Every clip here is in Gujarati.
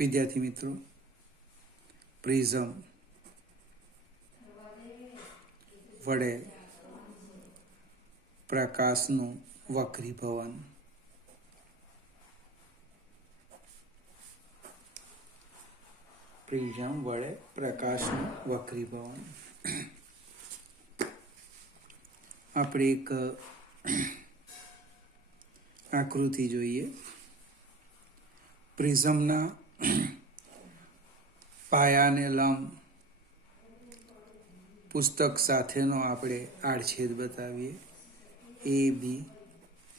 વિદ્યાર્થી મિત્રો, પ્રિઝમ વડે પ્રકાશનું વક્રીભવન. પ્રિઝમ વડે પ્રકાશનું વક્રીભવન. આપણે એક આકૃતિ જોઈએ. પ્રિઝમના પાયાને લંબ પુસ્તક સાથેનો આપણે આડછેદ બતાવીએ. એ બી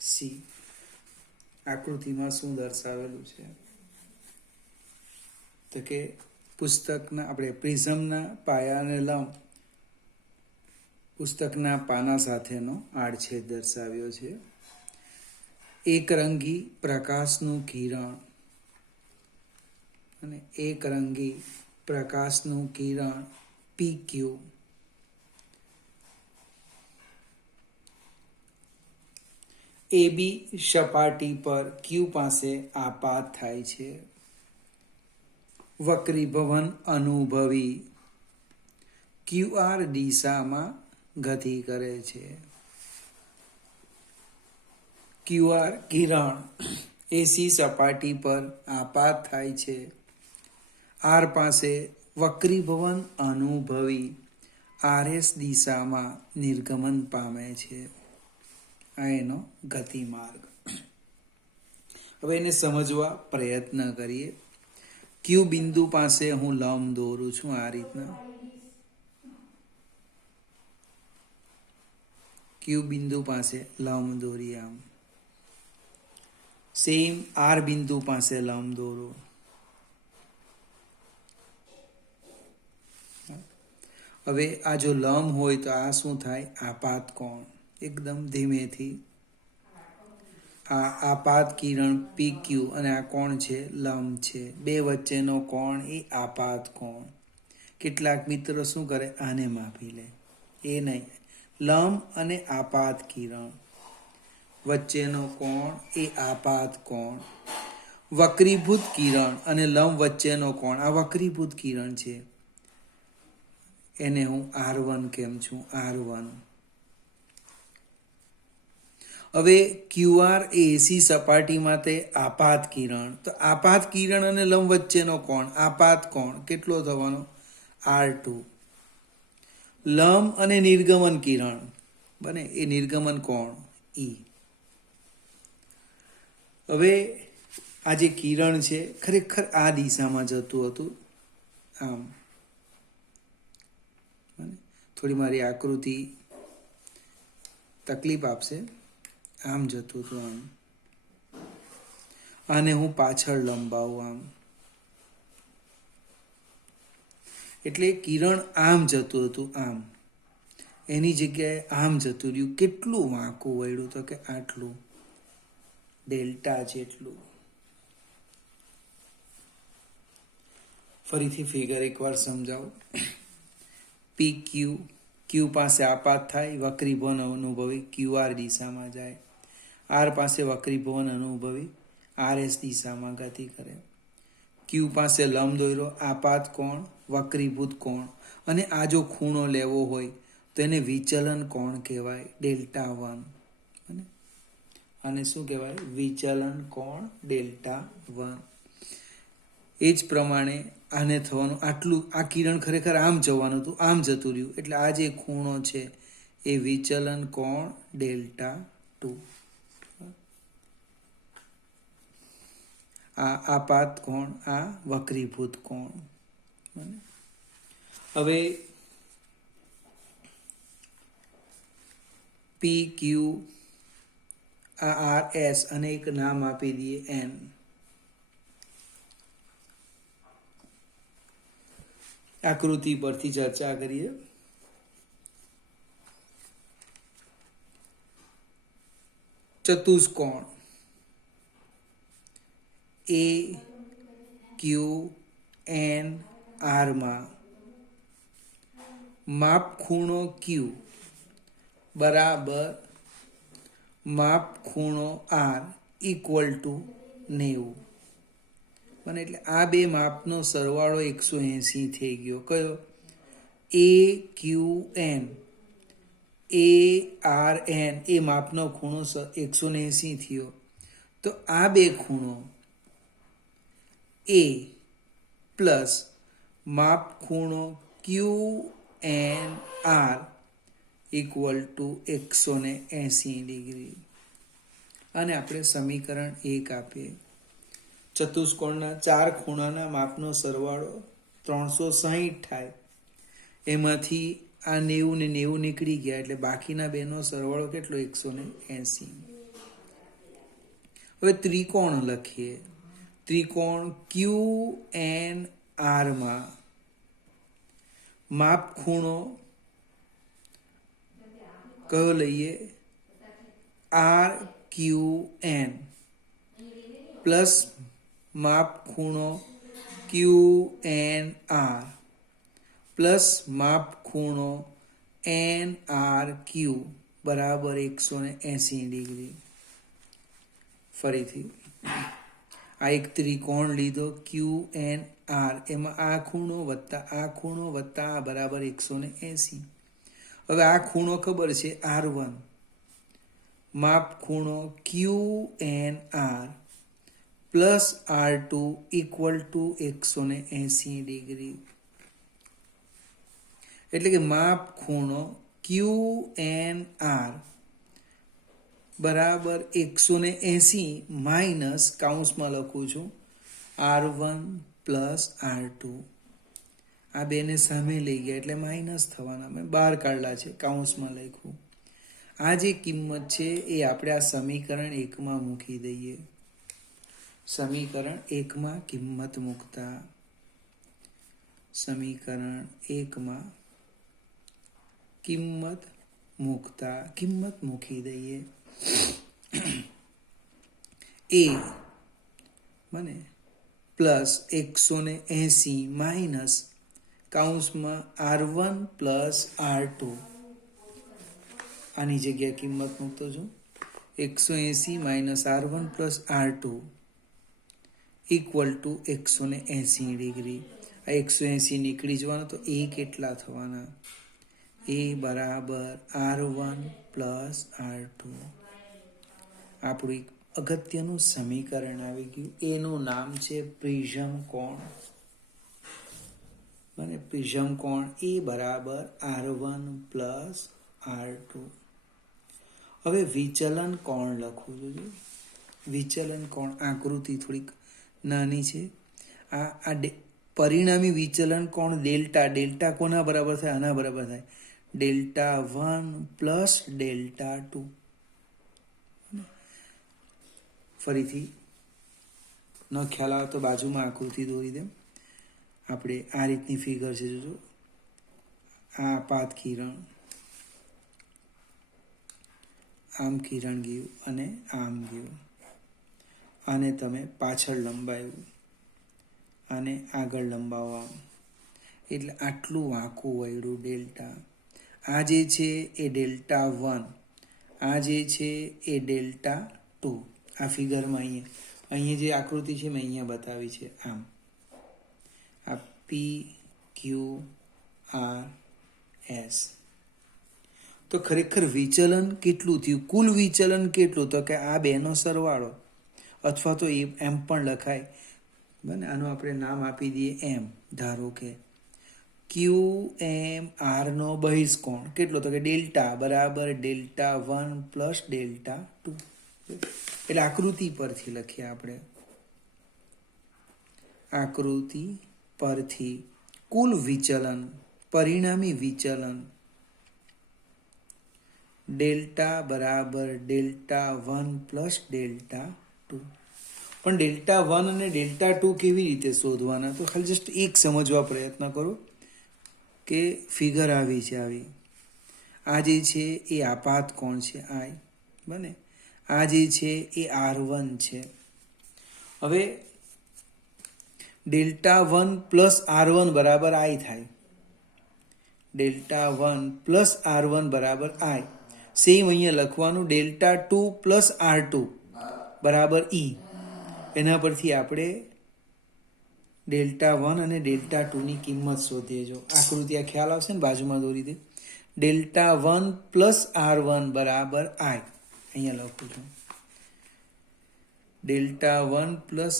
સી. આકૃતિમાં શું દર્શાવેલું છે તો કે પુસ્તકના આપણે પ્રિઝમના પાયાને લંબ પુસ્તકના પાના સાથેનો આડછેદ દર્શાવ્યો છે. એકરંગી પ્રકાશનું કિરણ અને એકરંગી પ્રકાશનું કિરણ PQ AB સપાટી પર Q પાસે આપાત થાય છે. વક્રીભવન અનુભવી QR દિશામાં ગતિ કરે છે. QR કિરણ AC સપાટી પર આપાત થાય છે. R પાસે વક્રીભવન અનુભવી RS દિશામાં નિર્ગમન પામે છે. આ એનો ગતિમાર્ગ. હવે એને સમજવા પ્રયત્ન કરીએ. Q બિંદુ પાસે હું લંબ દોરું છું આ રીતના. Q બિંદુ પાસે લંબ દોરી આમ. સેમ R બિંદુ પાસે લંબ દોરો. હવે આ જો લંબ હોય તો આ શું થાય? આપાત કોણ. એકદમ ધીમેથી આ આપાત કિરણ PQ અને આ કોણ છે? લંબ છે. બે વચ્ચેનો કોણ એ આપાત કોણ. કેટલાક મિત્રો શું કરે? આને માપી લે. એ નહીં. લંબ અને આપાત કિરણ વચ્ચેનો કોણ એ આપાત કોણ. વક્રીભૂત કિરણ અને લંબ વચ્ચેનો કોણ આ વક્રીભૂત કિરણ છે. એને હું R1 કેમ છું? R1. હવે QR એ AC સપાટી માટે આપાત કિરણ. તો આપાત કિરણ અને લંબ વચ્ચેનો કોણ આપાત કોણ કેટલો થવાનો? R2. લંબ અને નિર્ગમન કિરણ બને એ નિર્ગમન કોણ E. હવે આ જે કિરણ છે ખરેખર આ દિશામાં જતું હતું આમ. થોડી મારી આકૃતિ તકલીફ આપશે. આમ જતું હતું આમ. આને હું પાછળ લંબાવું આમ. એટલે કિરણ આમ જતું હતું આમ. એની જગ્યાએ આમ જતું રહ્યું. કેટલું વાંકું વળ્યું તો કે આટલું ડેલ્ટા જેટલું. ફરીથી ફિગર એકવાર સમજાવું. PQ Q પાસે આપાત થાય, વક્રીભવન અનુભવી QR દિશામાં જાય. R પાસે વક્રીભવન અનુભવી RS દિશામાં ગતિ કરે. Q પાસે લંબ દોર્યો, આપાત કોણ, વક્રીભૂત કોણ. અને આ જો ખૂણો લેવો હોય તો એને વિચલન કોણ કહેવાય? Δ1. અને શું કહેવાય? વિચલન કોણ Δ1. એ જ પ્રમાણે આને થવાનું આટલું. આ કિરણ ખરેખર આમ જવાનું હતું, આમ જતું રહ્યું. એટલે આ જે ખૂણો છે એ વિચલન કોણ Δ2. આ આપાત કોણ, આ વક્રીભૂત કોણ. હવે PQ આ RS અને એક નામ આપી દઈએ N. આકૃતિ પરથી ચર્ચા કરીએ. ચતુષ્કોણ AQNR માં માપ ખૂણો Q બરાબર માપ ખૂણો R = 90. બને એટલે આ બે માપનો સરવાળો 180 થઈ ગયો. કયો? AQN ARN એ માપનો ખૂણો 180 થયો. તો આ બે ખૂણો A પ્લસ માપ ખૂણો QNR ઇક્વલ ટુ 180 ડિગ્રી. અને આપણે સમીકરણ 1 આપીએ. ચતુષ્કોણના 4 ખૂણાના માપનો સરવાળો 360 થાય. એમાંથી આ 90 ને 90 નીકળી ગયા એટલે બાકીના બેનો સરવાળો કેટલો? 180. હવે ત્રિકોણ લખીએ. ત્રિકોણ QNR માં માપ ખૂણો કયો લઈએ? RQN પ્લસ માપ ખૂણો QNR પ્લસ માપ ખૂણો NRQ બરાબર 180 ડિગ્રી. ફરીથી આ એક ત્રિકોણ લીધો QNR, એમાં આ ખૂણો વત્તા આ ખૂણો વત્તા આ બરાબર 180. હવે આ ખૂણો ખબર છે R1. માપ ખૂણો QNR plus R2 equal to 180 degree. એટલે કે માપ ખૂણો QNR બરાબર 180 માઇનસ કાઉન્સમાં લખું છું R1 પ્લસ R2. આ બેને સામે લઈ ગયા એટલે માઇનસ થવાના. મેં બહાર કાઢલા છે, કાઉન્સમાં લખ્યું. આ જે કિંમત છે એ આપણે આ સમીકરણ 1 માં મૂકી દઈએ. સમીકરણ 1 માં કિંમત મૂકતા સમીકરણ 1 માં કિંમત મૂકી દઈએ. A બને plus 180 minus કાઉન્સમાં R1 plus R2. આની જગ્યાએ કિંમત મૂકતો છું. 180 minus R1 plus R2 equal to 180 degree. આ 180 નીકળી જવાનો તો A કેટલા થવાના? A બરાબર R1 પ્લસ R2. આપણું એક અગત્યનું સમીકરણ આવી ગયું. એનું નામ છે પ્રિઝમ કોણ. અને પ્રિઝમ કોણ A બરાબર R1 પ્લસ R2. હવે વિચલન કોણ લખવું જોઈએ. વિચલન કોણ આકૃતિ થોડીક નાની છે. આ પરિણામી વિચલન કોણ ડેલ્ટા. ડેલ્ટા કોના બરાબર થાય? આના બરાબર થાય. Delta 1 plus delta 2. ફરીથી ન ખ્યાલ આવે તો બાજુમાં આકૃતિ દોરી દે. આપણે આ રીતની ફિગર છે. જોજો, આ આપાત કિરણ, આમ કિરણ ગયું અને આમ ગયું. આને તમે પાછળ લંબાવ્યું, આને આગળ લંબાવો આમ. એટલે આટલું વાંકું વળ્યું ડેલ્ટા. આ જે છે એ ડેલ્ટા 1, આ જે છે એ ડેલ્ટા 2. આ ફિગરમાં અહીંયા જે આકૃતિ છે મેં અહીંયા બતાવી છે આમ. આ PQRS. તો ખરેખર વિચલન કેટલું થયું? કુલ વિચલન કેટલું? તો કે આ બેનો સરવાળો, અથવા તો એમ પણ લખાય. બને આનું આપણે નામ આપી દઈએ એમ. ધારો કે QMR નો બહિષ્કોણ કેટલો? તો કે ડેલ્ટા બરાબર ડેલ્ટા 1 પ્લસ ડેલ્ટા 2. એટલે આકૃતિ પરથી લખીએ આપણે. આકૃતિ પરથી કુલ વિચલન, પરિણામી વિચલન ડેલ્ટા બરાબર ડેલ્ટા 1 પ્લસ ડેલ્ટા 2. પણ ડેલ્ટા 1 અને ડેલ્ટા 2 કેવી રીતે શોધવાના? તો ખાલી જસ્ટ એક સમજવા પ્રયત્ન કરો કે ફિગર આવી છે. આવી આ જે છે એ આપાત કોણ છે I. બને આ જે છે એ R1 છે. હવે ડેલ્ટા 1 પ્લસ R1 બરાબર I થાય. ડેલ્ટા 1 પ્લસ R1 બરાબર I. સેમ અહીંયા લખવાનું ડેલ્ટા 2 પ્લસ R2 બરાબર E. એના પરથી આપણે Δ1 અને Δ2 ની કિંમત શોધીએ. જો આકૃતિ આ ખ્યાલ આવશે ને બાજુમાં દોરી દે. Δ1 પ્લસ R1 બરાબર I. અહીંયા લખું છું. Δ1 પ્લસ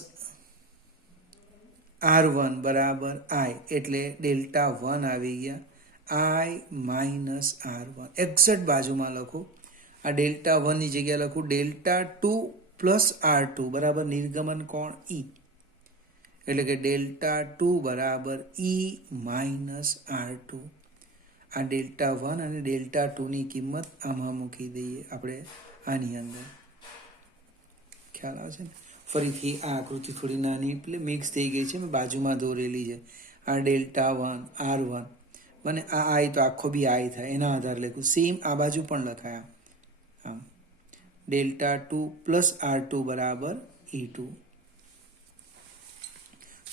R1 બરાબર I એટલે Δ1 આવી ગયા I માઇનસ R1. એક્ઝેક્ટ બાજુમાં લખો. આ Δ1 ની જગ્યાએ લખું Δ2 પ્લસ R2 બરાબર નિર્ગમન કોણ E. એટલે કે Δ2 બરાબર E માઇનસ R2. આ Δ1 અને Δ2 ની કિંમત આમાં મૂકી દઈએ આપણે આની અંદર. ખ્યાલ આવશે ને? ફરીથી આ આકૃતિ થોડી નાની એટલે મિક્સ થઈ ગઈ છે, મેં બાજુમાં દોરેલી છે. આ Δ1 R1 મને આ I તો આખો બી I થાય, એના આધારે લખું. સેમ આ બાજુ પણ લખાયા. આમ Δ2 પ્લસ R2 બરાબર E2.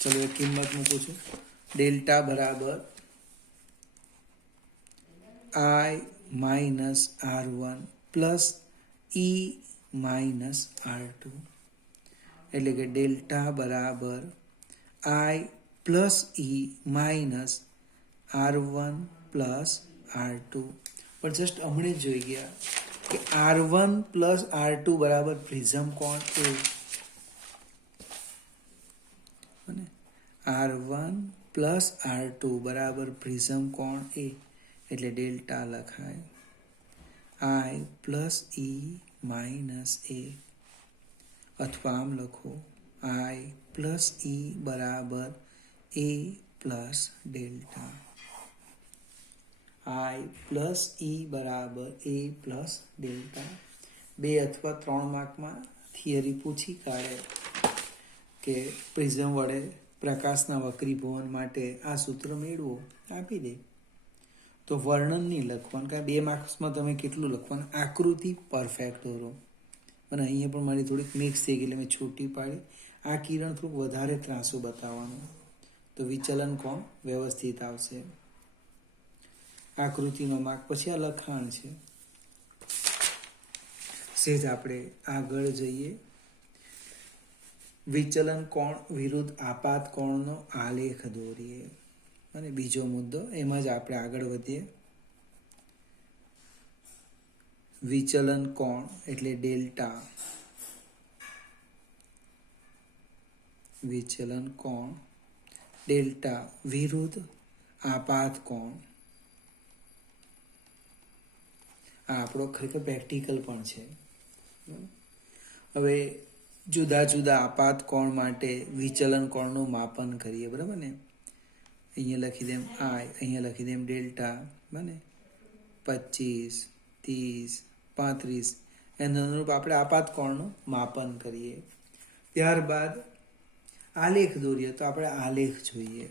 ચલો એ કિંમત મૂકું છું. ડેલ્ટા બરાબર I minus R1 plus E minus R2. એટલે કે ડેલ્ટા બરાબર I plus E minus R1 plus R2. પણ જસ્ટ હમણાં જ જોઈ ગયા કે R1 પ્લસ R2 બરાબર પ્રિઝમ કોણ A. R1 પ્લસ R2 બરાબર પ્રિઝમ કોણ A. એટલે ડેલ્ટા લખાય I plus E minus A. અથવા આમ લખો I પ્લસ E બરાબર A plus delta. I plus E બરાબર A પ્લસ ડેલ્ટા. 2 અથવા 3 માર્કમાં થિયરી પૂછી કાઢે કે પ્રિઝમ વડે પ્રકાશના વક્રીભવન માટે આ સૂત્ર મેળવો, આપી દે. તો વર્ણન નહીં લખવાનું, કારણ 2 માર્ક્સમાં તમે કેટલું લખવાનું, આકૃતિ પરફેક્ટ દોરો. અને અહીંયા પણ મારી થોડીક મિક્સ થઈ ગઈ એટલે મેં છૂટી પાડી. આ કિરણ થોડુંક વધારે ત્રાંસું બતાવવાનું, તો વિચલન કોણ વ્યવસ્થિત આવશે. આકૃતિનો માર્ક પછી આ લખાણ છે. સેજ આપણે આગળ જઈએ. વિચલન કોણ વિરુદ્ધ આપાત કોણનો આલેખ દોરીએ. અને બીજો મુદ્દો એમાં જ આપણે આગળ વધીએ. વિચલન કોણ એટલે ડેલ્ટા. વિચલન કોણ ડેલ્ટા વિરુદ્ધ આપાત કોણ. આ આપણો ખરેખર પ્રેક્ટિકલ પણ છે. હવે જુદા જુદા આપાત કોણ માટે વિચલન કોણનું માપન કરીએ, બરાબર ને. અહીંયા લખી દેમ I, અહીંયા લખી દેમ ડેલ્ટા, બને 25, 30, 35. એના અનુરૂપ આપણે આપાત કોણનું માપન કરીએ. ત્યારબાદ આલેખ દોરીએ. તો આપણે આલેખ જોઈએ.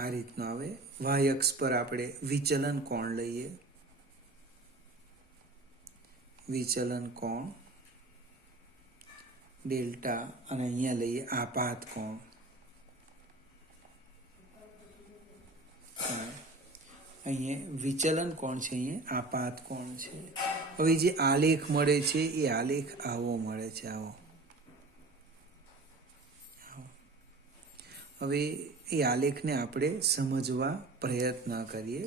આ રીતનો આવે. વાય અક્ષ પર આપણે વિચલન કોણ લઈએ. વિચલન કોણ ડેલ્ટા અને અહીંયા લઈએ આપાત કોણ. અહીંયા વિચલન કોણ છે, અહીંયા આપાત કોણ છે. હવે જે આલેખ મળે છે એ આલેખ આવો મળે છે. આવો. હવે એ આલેખને આપણે સમજવા પ્રયત્ન કરીએ.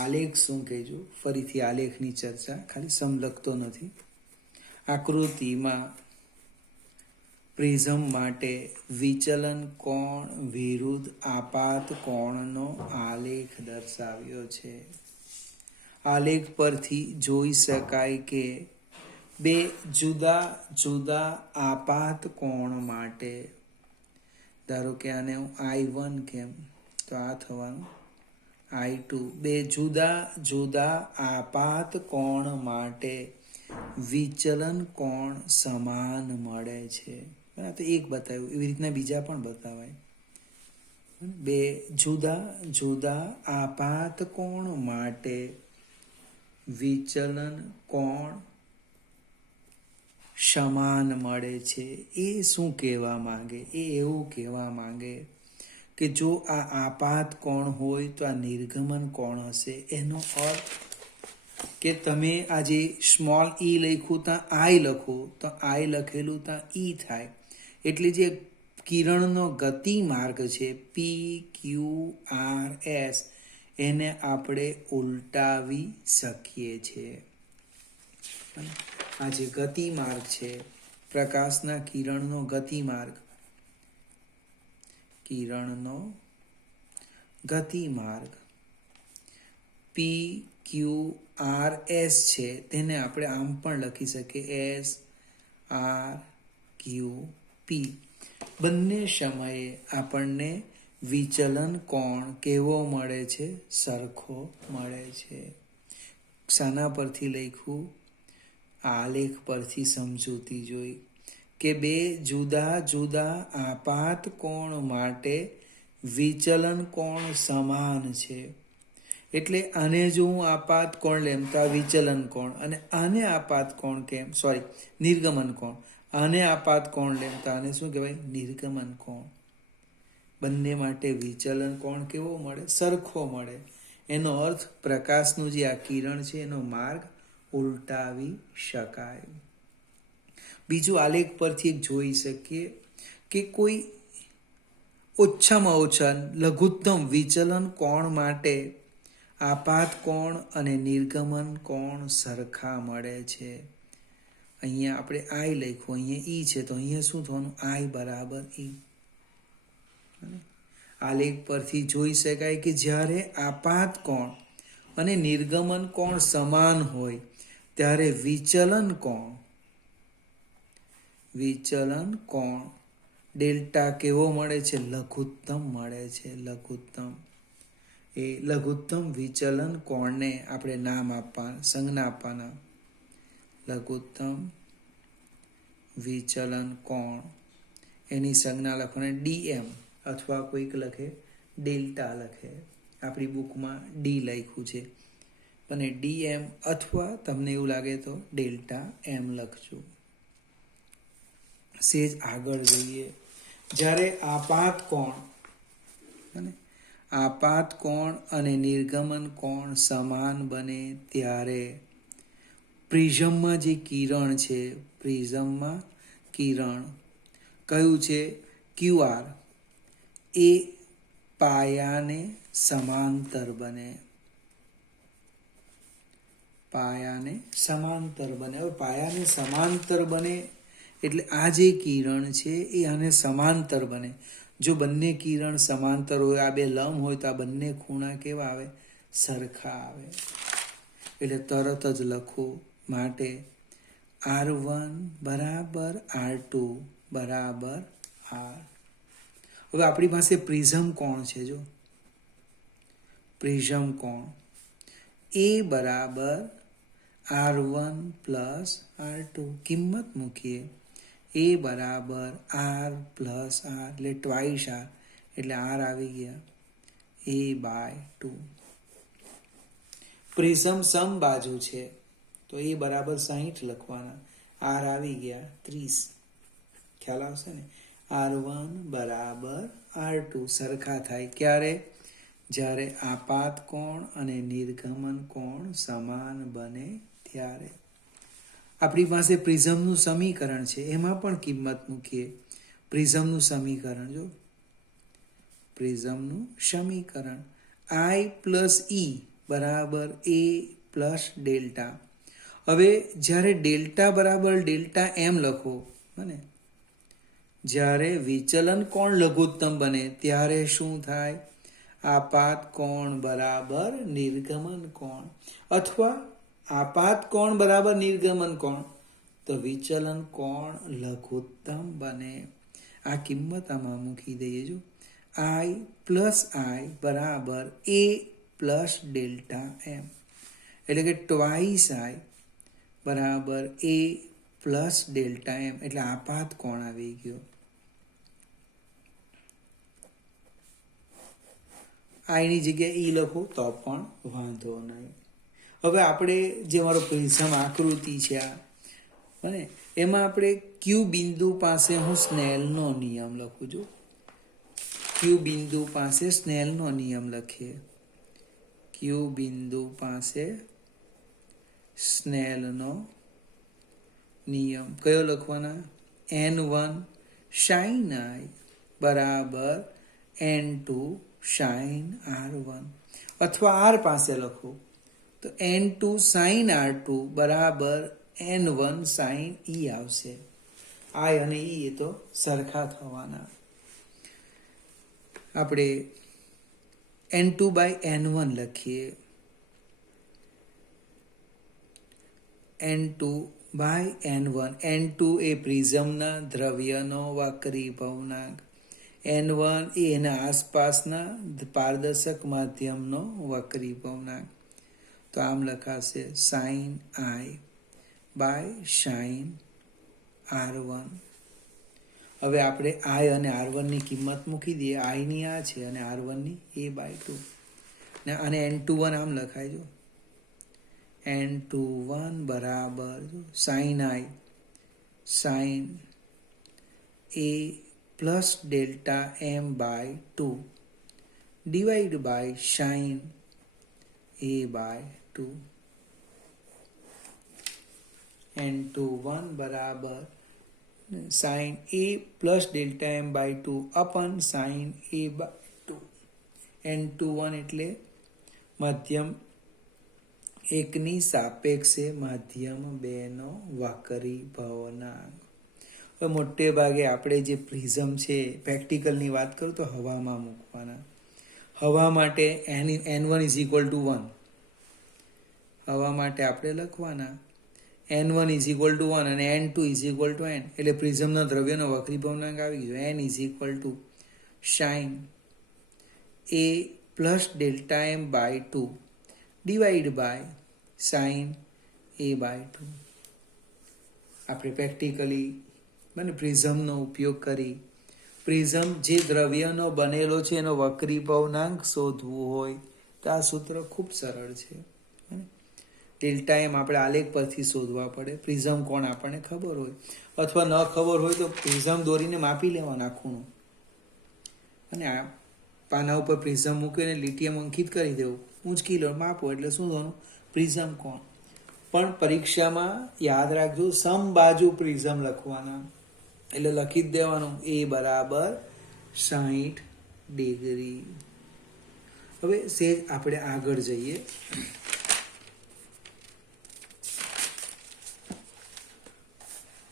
આલેખ શું કહેજો? ફરીથી આલેખની ચર્ચા, ખાલી સમલખતો નથી. આકૃતિમાં પ્રિઝમ માટે વિચલન કોણ વિરુદ્ધ આપાત કોણનો આલેખ દર્શાવ્યો છે. આલેખ પરથી જોઈ શકાય કે 2 જુદા જુદા આપાત કોણ માટે, ધારો કે આને હું I1 કેમ, તો આ થવાનું I2. 2 જુદા જુદા આપાત કોણ માટે વિચલન કોણ સમાન મળે છે. તો એક બતાવ્યું, એવી રીતના બીજા પણ બતાવાય. 2 જુદા જુદા આપાત કોણ માટે વિચલન કોણ સમાન મળે છે. એ શું કહેવા માંગે? એ એવું કહેવા માંગે કે જો આ આપાત કોણ હોય તો આ નિર્ગમન કોણ હશે. એનો અર્થ કે તમે આજે સ્મોલ ઈ લખ્યું ત્યાં આઈ લખો તો આઈ લખેલું ત્યાં ઈ થાય. એટલે જે કિરણનો ગતિ માર્ગ છે PQRS એને આપણે ઉલટાવી શકીએ છીએ. આ જે ગતિ માર્ગ છે પ્રકાશના કિરણનો ગતિ માર્ગ, PQRS છે તેને આપણે આમ પણ લખી શકીએ SRQP. બંને સમયે આપણને વિચલન કોણ કેવો મળે છે? સરખો મળે છે. શાના પરથી લખ્યું? આલેખ પરથી સમજૂતી જોઈ કે બે જુદા જુદા આપાત કોણ માટે વિચલન કોણ સમાન છે. એટલે આને જો હું આપાત કોણ લેમ તો આ વિચલન કોણ, અને આને આપાત કોણ કેમ, નિર્ગમન કોણ, આને આપાત કોણ લેમ તો આને શું કહેવાય? નિર્ગમન કોણ. બંને માટે વિચલન કોણ કેવો મળે? સરખો મળે. એનો અર્થ પ્રકાશનું જે આ કિરણ છે એનો માર્ગ ઉલટાવી શકાય. બીજું આલેખ પરથી જોઈ શકીએ કે કોઈ ઓછામાં ઓછા લઘુત્તમ વિચલન કોણ માટે આપાત કોણ અને નિર્ગમન કોણ સરખા મળે છે. અહીંયા આપણે આઈ લખ્યું, અહીંયા ઈ છે તો અહીંયા શું થવાનું? આઈ બરાબર ઈ. આલેખ પરથી જોઈ શકાય કે જ્યારે આપાત કોણ અને નિર્ગમન કોણ સમાન હોય ત્યારે વિચલન કોણ ડેલ્ટા કેવો મળે છે? લઘુત્તમ મળે છે. લઘુત્તમ. એ લઘુત્તમ વિચલન કોણને આપણે નામ આપવાના, સંજ્ઞા આપવાના. લઘુત્તમ વિચલન કોણ એની સંજ્ઞા લખવાના DM, અથવા કોઈક લખે ડેલ્ટા લખે. આપણી બુકમાં ડી લખ્યું છે અને DM, અથવા તમને એવું લાગે તો ડેલ્ટા M લખજો. સેજ આગળ જોઈએ. જ્યારે આપાત કોણ અને નિર્ગમન કોણ સમાન બને ત્યારે પ્રિઝમમાં જે કિરણ છે, પ્રિઝમમાં કિરણ કયું છે? QR. એ પાયાને સમાંતર બને. હવે પાયાને સમાંતર બને એટલે આ જે કિરણ છે એ આને સમાંતર બને. જો બંને કિરણ સમાંતર હોય, આ બે લંબ હોય તો આ બંને ખૂણા કેવા આવે? સરખા આવે. એટલે તરત જ લખો. માટે R1 બરાબર R2 બરાબર R. હવે આપણી પાસે પ્રિઝમ કોણ છે. જો પ્રિઝમ કોણ A બરાબર R1 પ્લસ R2, કિંમત મૂકીએ. A બરાબર R પ્લસ R એટલે ટ્વાઇસ R, એટલે R આવી ગયા A/2. પ્રિઝમ સમબાજુ છે તો A બરાબર 60 લખવાના, R આવી ગયા 30. ખ્યાલ આવશે ને? R1 બરાબર R2 સરખા થાય ક્યારે? જ્યારે આપાત કોણ અને નિર્ગમન કોણ સમાન બને ત્યારે. આપણી પાસે પ્રિઝમનું સમીકરણ છે, એમાં પણ કિંમત મૂકીએ. પ્રિઝમનું સમીકરણ જો, પ્રિઝમનું સમીકરણ I પ્લસ ઈ બરાબર A પ્લસ ડેલ્ટા. હવે જ્યારે ડેલ્ટા બરાબર ડેલ્ટા M લખો, ને જ્યારે વિચલન કોણ લઘુત્તમ બને ત્યારે શું થાય? આપાત કોણ બરાબર નિર્ગમન કોણ, અથવા આપાત કોણ બરાબર નિર્ગમન કોણ, તો વિચલન કોણ લઘુત્તમ બને. આ કિંમત આમાં મૂકી દઈએ. જો I પ્લસ I બરાબર A પ્લસ ડેલ્ટા M, એટલે કે ટ્વાઇસ I બરાબર A પ્લસ ડેલ્ટા M, એટલે આપાત કોણ આવી ગયો. I ની જગ્યાએ ઈ લખો તો પણ વાંધો નહીં. હવે આપણે જે મારો પ્રિઝમ આકૃતિ છે આ બને એમાં આપણે ક્યુ બિંદુ પાસે હું સ્નેલનો નિયમ લખું છું. ક્યુ બિંદુ પાસે સ્નેલનો નિયમ લખીએ. ક્યુ બિંદુ પાસે સ્નેલનો નિયમ કયો લખવાના? n1 sin I બરાબર n2 sin R1, અથવા R પાસે લખો તો n2 sin R2 બરાબર n1 sin E આવશે. I અને E એ તો સરખા થવાના. આપણે n2 by n1 લખીએ. n2 by n1. n2 A પ્રિઝમના દ્રવ્યનો વક્રીભવનાંક, n1 એ એના આસપાસના પારદર્શક માધ્યમનો વક્રીભવનાંક. તો આમ લખાશે sin I by sin R1. હવે આપણે I અને R1 ની કિંમત મૂકી દઈએ. I ની આ છે અને R1 ની a/2 ને અને n21 આમ લખાય જો n21 બરાબર sin I sin a plus delta m/2 divide by sin a/2. n21 બરાબર sin a plus delta m/2 upon sin a/2. n21 એટલે મધ્યમ એકની સાપેક્ષે માધ્યમ બેનો વક્રીભવનાંક. હવે મોટે ભાગે આપણે જે પ્રિઝમ છે પ્રેક્ટિકલની વાત કરું તો હવામાં મૂકવાના. હવા માટે n1 is equal to 1. હવા માટે આપણે લખવાના n1 is equal to 1 અને n2 is equal to n. એટલે પ્રિઝમનો દ્રવ્યનો વક્રીભવનાંક આવી ગયો. n is equal to sin a plus delta m/2 divide by sin a/2. આપણે પ્રેક્ટિકલી પ્રિઝમનો ઉપયોગ કરી પ્રિઝમ જે દ્રવ્યનો બનેલો છે એનો વક્રીભવનાંક શોધવું હોય તો આ સૂત્ર ખૂબ સરળ છે. ડેલ્ટા એમ આપણે આલેખ પરથી શોધવા પડે. પ્રિઝમ કોણ આપણને ખબર હોય અથવા ન ખબર હોય તો પ્રિઝમ દોરીને માપી લેવાના ખૂણો અને આ પાના ઉપર પ્રિઝમ મૂકીને લીટીએમ અંકિત કરી દેવું. ઊંચકી લો માપો એટલે શું થવાનું? પ્રિઝમ કોણ. પણ પરીક્ષામાં યાદ રાખજો સમબાજુ પ્રિઝમ લખવાના. એટલે લખી જ દેવાનું a બરાબર 60 ડિગ્રી. હવે સેજ આપણે આગળ જઈએ.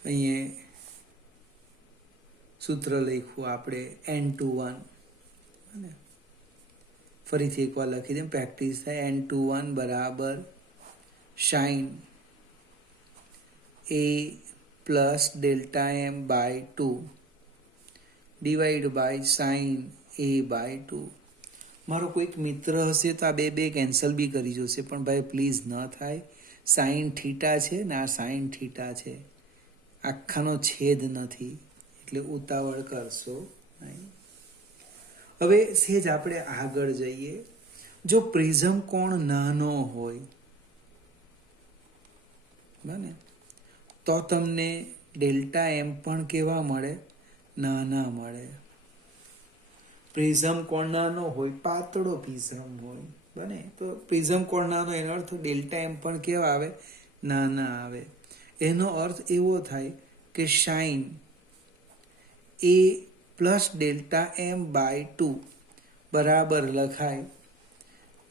અહીંયા સૂત્ર લખ્યું આપણે n21 અને ફરીથી એકવાર લખી દે પ્રેક્ટિસ થાય. n21 બરાબર sin a plus delta m/2 divide by sin a/2. મારો કોઈક મિત્ર હશે તો આ બે કેન્સલ બી કરી જશે, પણ ભાઈ પ્લીઝ ન થાય. sin થીટા છે ને આ sin થીટા છે, આખાનો છેદ નથી એટલે ઉતાવળ કરશો નહીં. હવે સેજ આપણે આગળ જઈએ. જો પ્રિઝમ કોણ નાનો હોય બને તો તમને ડેલ્ટા એમ પણ કેવા મળે? નાના મળે. પ્રિઝમ કોણ નાનો હોય, પાતળો પ્રિઝમ હોય બને તો પ્રિઝમ કોણ નાનો એનો અર્થ ડેલ્ટા એમ પણ કેવા આવે? નાના આવે. એનો અર્થ એવો થાય કે sin a plus delta m/2 બરાબર લખાય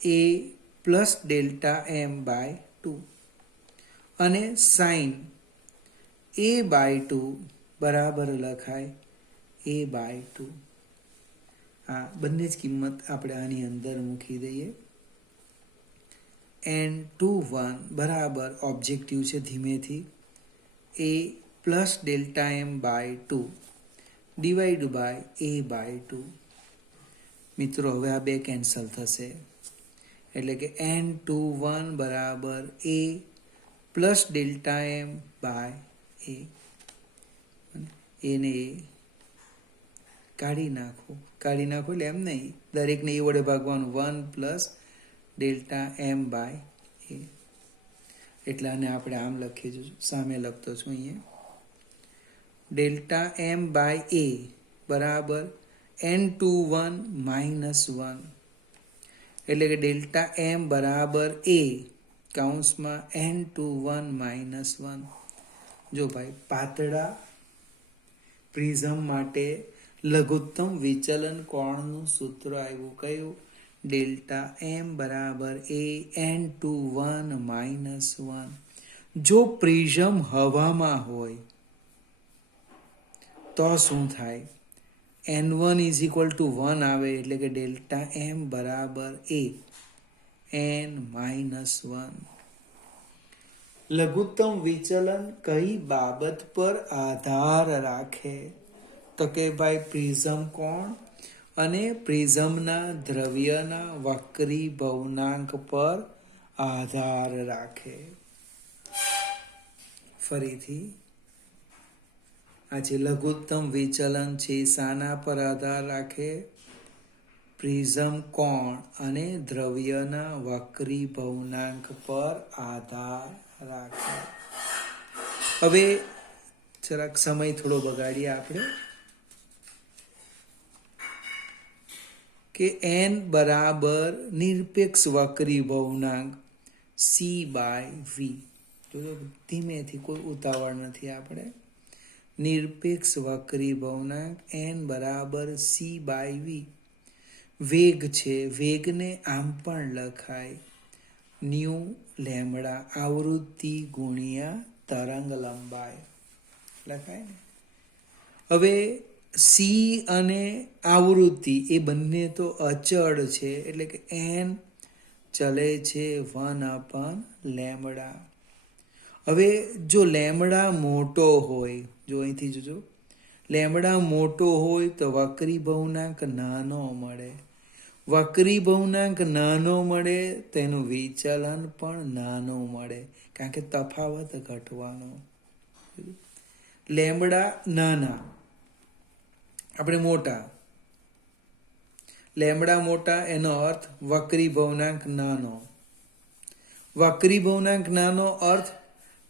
a પ્લસ ડેલ્ટા m/2 અને sin a/2 બરાબર લખાય a/2. આ બંને જ કિંમત આપણે આની અંદર મૂકી દઈએ. n21 બરાબર ઓબ્જેક્ટિવ છે ધીમેથી a plus delta m/2 divide by a/2. મિત્રો હવે આ બે કેન્સલ થશે એટલે કે n21 બરાબર a પ્લસ ડેલ્ટા m/a. એને કાઢી નાખો એટલે એમ નહીં, દરેકને એ વડે ભાગવાનું 1 પ્લસ ડેલ્ટા m/a. એટલે આને આપણે આમ લખી દઈશું, સામે લખતો છું અહીંયા, ડેલ્ટા એમ બાય એ બરાબર n21 -1, એટલે કે ડેલ્ટા એમ બરાબર એ કૌંસમાં n21 -1. જો ભાઈ પાતળા પ્રિઝમ માટે લઘુત્તમ વિચલન કોણનું સૂત્ર આવ્યું કયું? ડેલ્ટા એમ બરાબર એ n21 -1. જો પ્રિઝમ હવામાં હોય તો શું થાય? n1 = 1 આવે, એટલે કે ડેલ્ટા એમ બરાબર એ n-1. લઘુત્તમ વિચલન કઈ બાબત પર આધાર રાખે? તો કે ભાઈ પ્રિઝમ કોણ અને પ્રિઝમના દ્રવ્યના વક્રી ભવનાંક પર આધાર રાખે. ફરીથી આ જે લઘુત્તમ વિચલન છે શાના પર આધાર રાખે? પ્રિઝમ કોણ અને દ્રવ્યના વક્રી ભવનાંક પર આધાર રાખે. હવે જરાક સમય થોડો બગાડીએ આપણે કે n બરાબર નિરપેક્ષ વક્રી ભવનાંક c/v. ધીમેથી, કોઈ ઉતાવળ નથી આપણે. નિરપેક્ષ વક્રી ભવનાંક n બરાબર c/v. વેગ છે, વેગને આમ પણ લખાય ન્યુ લેમડા આવૃત્તિ ગુણ્યા તરંગ લંબાઈ લખાય ને. હવે સી અને આવૃત્તિ એ બંને તો અચળ છે, એટલે કે n ચલે છે 1/λ. હવે જો લેમડા મોટો હોય, જો અહીંથી જોજો, લેમડા મોટો હોય તો વક્રી ભવનાંક નાનો મળે. વક્રી ભવનાંક નાનો મળે તેનું વિચલન પણ નાનું મળે, કારણ કે તફાવત ઘટવાનો. લેમડા નાના, આપણે મોટા. લેમડા મોટા એનો અર્થ વક્રી ભવનાંક નાનો. વક્રી ભવનાંક નાનો અર્થ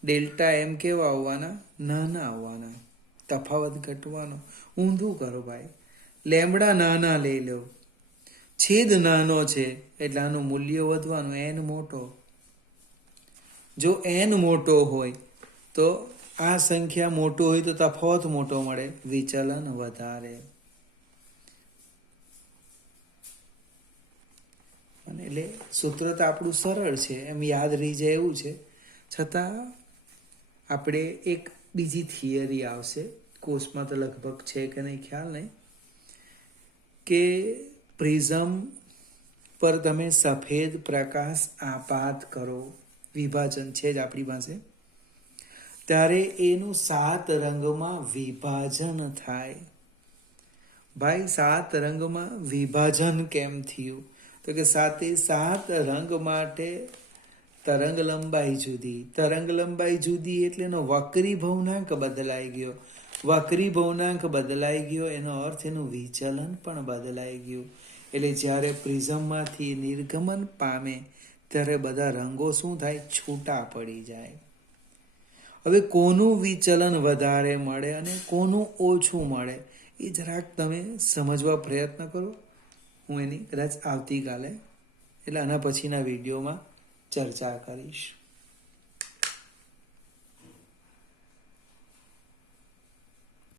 ડેલ્ટા એમ કેવા આવવાના? નાના આવવાના, તફાવત ઘટવાનો. ઊંધું કરો ભાઈ, લેમડા નાના લઈ લો, છેદ નાનો છે એટલે આનું મૂલ્ય વધવાનું, n મોટો. જો n મોટો હોય તો આ સંખ્યા મોટો હોય તો તફાવત મોટો મળે, વિચલન વધારે. અને એટલે સૂત્ર તો આપણું સરળ છે, એમ યાદ રહી જાય એવું છે. છતાં આપણે એક બીજી થિયરી આવશે, કોર્સમાં તો લગભગ છે કે નહીં ખ્યાલ નહીં, કે પ્રિઝમ પર તમે સફેદ પ્રકાશ આપાત કરો, વિભાજન છે જ આપણી પાસે, ત્યારે એનું 7 રંગમાં વિભાજન થાય. ભાઈ 7 રંગમાં વિભાજન કેમ થયું? તો કે 7 રંગ માટે તરંગ લંબાઈ જુદી. તરંગ લંબાઈ જુદી એટલે એનો વક્રી ભવનાંક બદલાઈ ગયો. વક્રી ભવનાંક બદલાઈ ગયો એનો અર્થ એનું વિચલન પણ બદલાઈ ગયું. એટલે જ્યારે પ્રિઝમમાંથી નિર્ગમન પામે ત્યારે બધા રંગો શું થાય? છૂટા પડી જાય. હવે કોનું વિચલન વધારે મળે અને કોનું ઓછું મળે એ જરાક તમે સમજવા પ્રયત્ન કરો. હું એની કદાચ આવતીકાલે એટલે આના પછીના વિડીયોમાં ચર્ચા કરીશ.